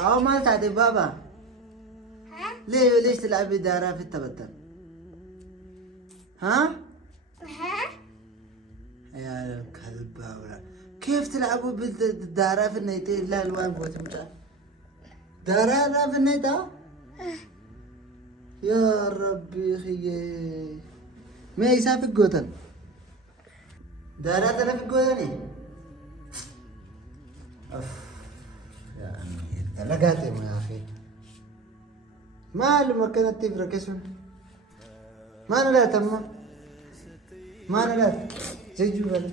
أو ما تعطي بابا. ليش تلعبي دارة في التبتل؟ ها؟ يا الكلب هؤلاء كيف تلعبوا بالدارة في النيتين؟ لا الوان بوتمتا دارة في النيتا؟ يا ربي خيي ما يسافر قوتن دارة تلف قوتني أف يا أمير لقاتهم يا أخي ما المكان تفرق اسم ما أنا لا تم ما أنا لا زيجو ولا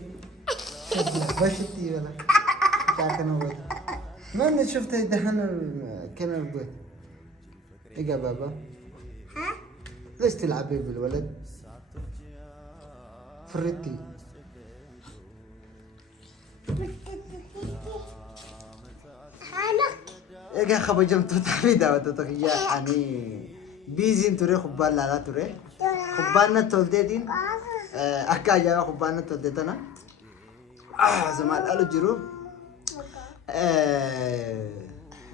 بشتي ولا كأنه ولا ما أنا شفت دهنا كان البيت إيه بابا ليش تلعبي بالولد فريتي إيه خبر جمتو تعبي دعوة تغيير يعني بيزين تري خبان لا تري خباننا تولدين أكاجا خباننا تولدتنا زمان قالوا جرو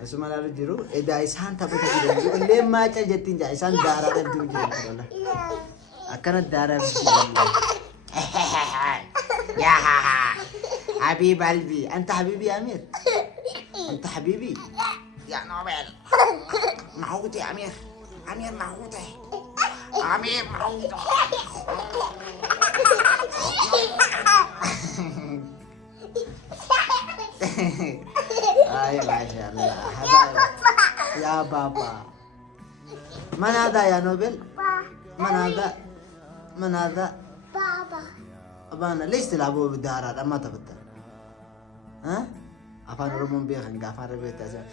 زمان قالوا جرو إذا إنسان تبغى تجرو اللي ما تجتين جا إنسان دارا تبدو جرو كله أكنت دارا يا حبيب قلبي أنت حبيبي أمير أنت حبيبي يا نوبل معوض يا أمير أمير معوض أمير معوض ما شاء الله حبايب يا بابا من هذا يا نوبل؟ من هذا؟ بابا أبانا ليش تلعبوا بالدارات أما تبتل؟ ها؟ أفان رمون بيخن أفان ربيت أزمان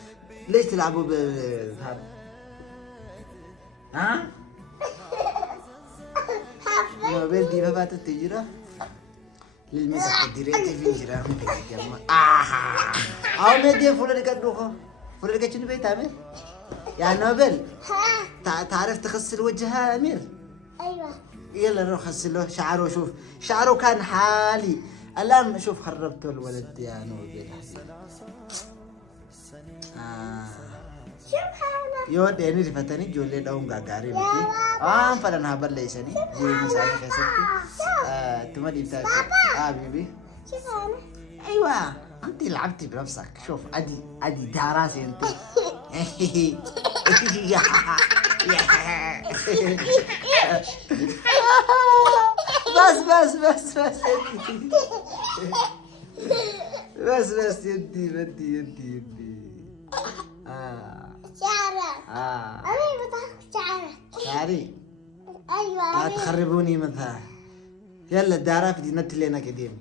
ليش تلعبوا بالهذا؟ ها؟ نوبل دي بفات التجرة للمسك الديريتي في جرام أو مدي فلان كدوخه فلان كشنو بيت أمير؟ يا نوبل تعرف تغسل وجهها أمير؟ أيوة يلا نروح غسله شعره شوف شعره كان حالي الآن شوف خربته الولد يا نوبل يود يعني رفتني جولي داون غاغاري بتي فلان هبل ليسني جيني سالي كسبتي تمدي بتاعك بيبي شوف أنا أيوة أنت لعبتي بنفسك شوف أدي داراسي أنت بس يدي شعرك أنا بتاخد شعرك شعري أيوة لا تخربوني مثلا يلا الدارة في دينة لنا كديم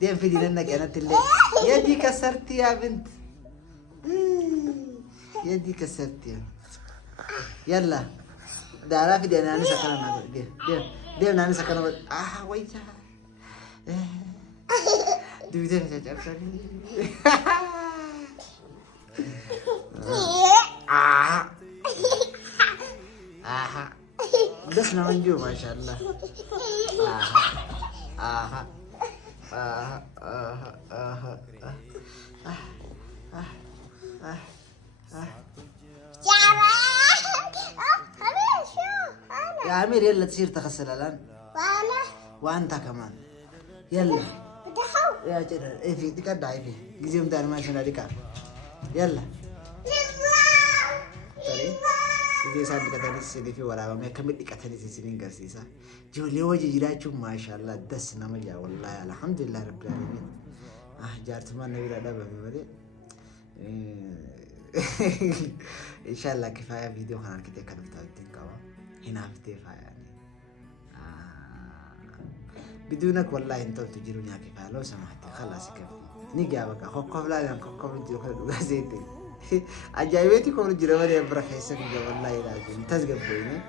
ديم في ديننا كانت اللي يدي كسرتي يا بنت يدي كسرتي يلا دارة في ديننا أنا سكرنا ديم أنا سكرنا ويجا دويتين جاب سري دسنا منجو ما شاء الله يا أمير يلا تصير تغسل الآن وأنت كمان يلا يا جدع إيه في تقدر عيبي جزيم دار ما شاء الله يلا إذا سان دكتور سيدي في ورا ما كم دكتور سيسين قرسيسا جولي وجه جراچو ما شاء الله دس نمجا والله الحمد لله رب العالمين جارت ما نبي ردا بمبري إن شاء الله كفاية فيديو خلنا كده كده بتاعتين كوا هنا بتفا يعني بدونك والله انتو تجرون يا كفاية لو سمحت خلاص كفي نيجي أبغى خوف لا يعني خوف نجيب خلنا زيتي أجايبتي كون جرامي أبرك حسن والله لازم تزقف بيني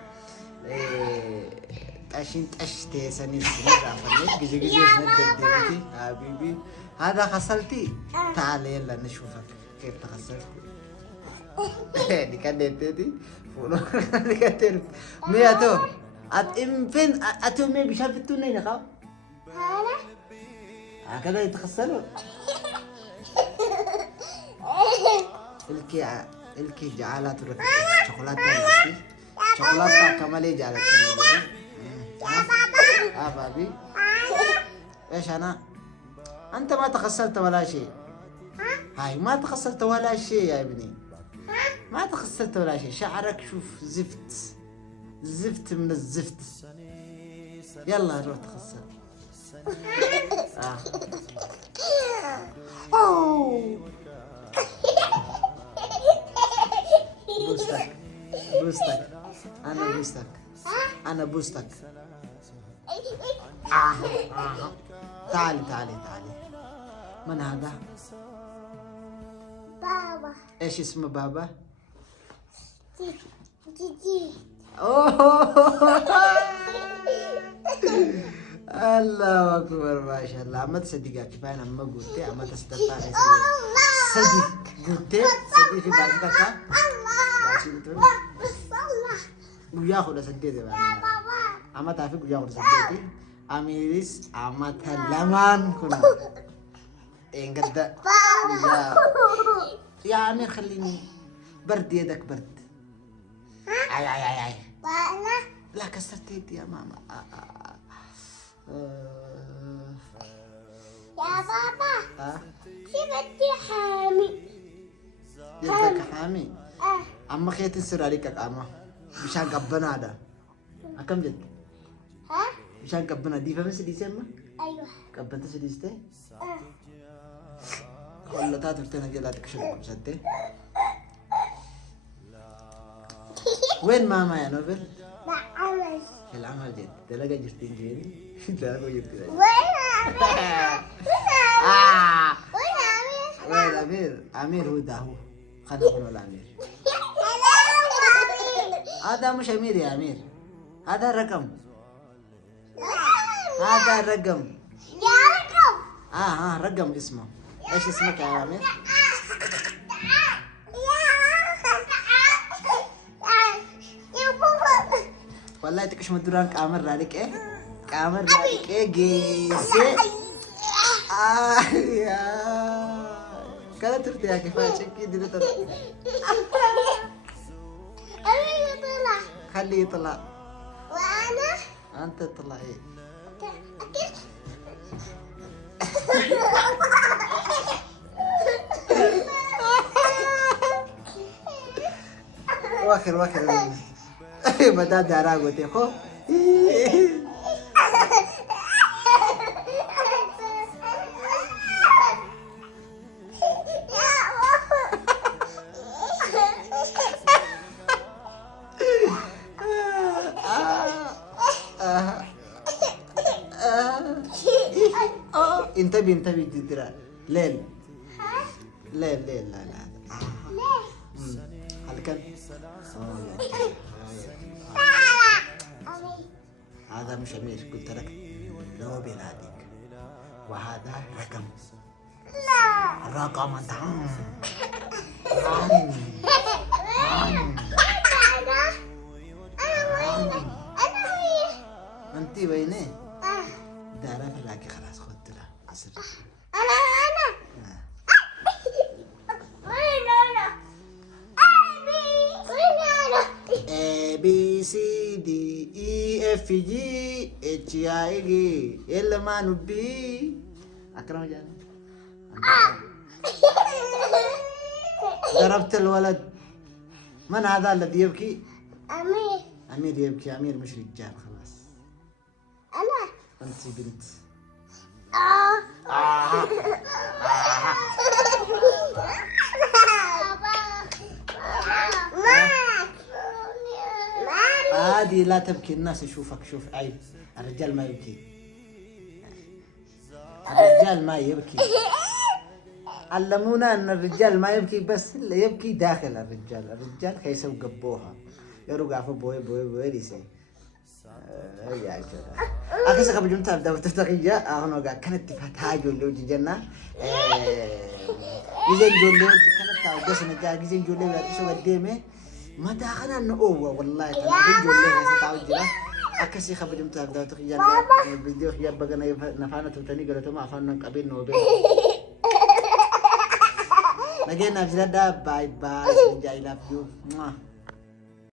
عشان تشتي سنين رافني جزء سنة حبيبي هذا خسرتي تعال يلا نشوفك كيف تخسرت دي كان دتي فولو دي كان مياتو فين أتو مي بيشافتوا نينا خا هكذا يتخسروا الكي جعلت رفيق شوكولاتة نسي شوكولاتة كمالي جعلت يا بابا بابي ايش انا انت ما تخسرت ولا شيء هاي ما تخسرت ولا شيء يا ابني ما تخسرت ولا شيء شعرك شوف زفت من الزفت يلا روح تخسر بوستك انا بوستك تعالي من هذا بابا ايش اسمه بابا جيجي الله اكبر ما شاء الله ما تصدقها كفايه لما قلت ما تصدقها صدق قلت صدق في بعضك وياخذ سديتي يا بابا اما تعرفي وياخذ سديتي اميريس اما تلمان كنا انقد يا امير خليني برد يدك برد اي لا كسرت يدي يا ماما يا بابا كيف بدي حامي يدك حامي اما خيتي سر عليك اما مشان قبنا هذا كم جد ها مشان قبنا دي فمس دي سما ايوه قبنت سديسته ولا تاتفتنا جلاتك شو بسته وين ماما يا نوبل بعمل العمل جد تلاقي جرتين جيني تلاقي جرتين وين أمير هو ده هو خلنا نقول الأمير هذا مش أمير يا أمير هذا رقم رقم اسمه ايش اسمك يا أمير والله تكش مدران كامر عليك كامر عليك جيسي يا كذا ترتي يا كيف شكي دي ترى خليه يطلع وانا انت طلعي واخر بدأ دراغو تيخو انتبه جدرا ليل لا هل كان هذا مش أمير قلت لك نوبل هذيك وهذا رقم انت انت وينه دارا في اللاكي خلاص خدت له عصر A B C D E F G H I J L ما نبي أكرم جاني ضربت الولد من هذا الذي يبكي أمير يبكي أمير مش رجال خلاص أنا أنت بنت عادي لا تبكي الناس يشوفك شوف عيب الرجال ما يبكي الرجال ما يبكي علمونا ان الرجال ما يبكي بس اللي يبكي داخل الرجال كيسو قبوها يروق عفو بوي ليسي يا كذا أكيد قبل جمتها بدأ تفتقية أغنى قا كانت تفات هاجو اللي وجي جنة يزين جولي كانت تعودس نجا يزين جولي ويأتيشوا قديمه ما داخلنا نقوة والله كان جولي هسه تعود جرا أكيد قبل جمتها بدأ تفتقية فيديو خيار بقنا نفعنا تفتني قلت ما أفعلنا قبل نوبة Nageenyaaf jedhadhaa. Bye bye. I love you. Mwah.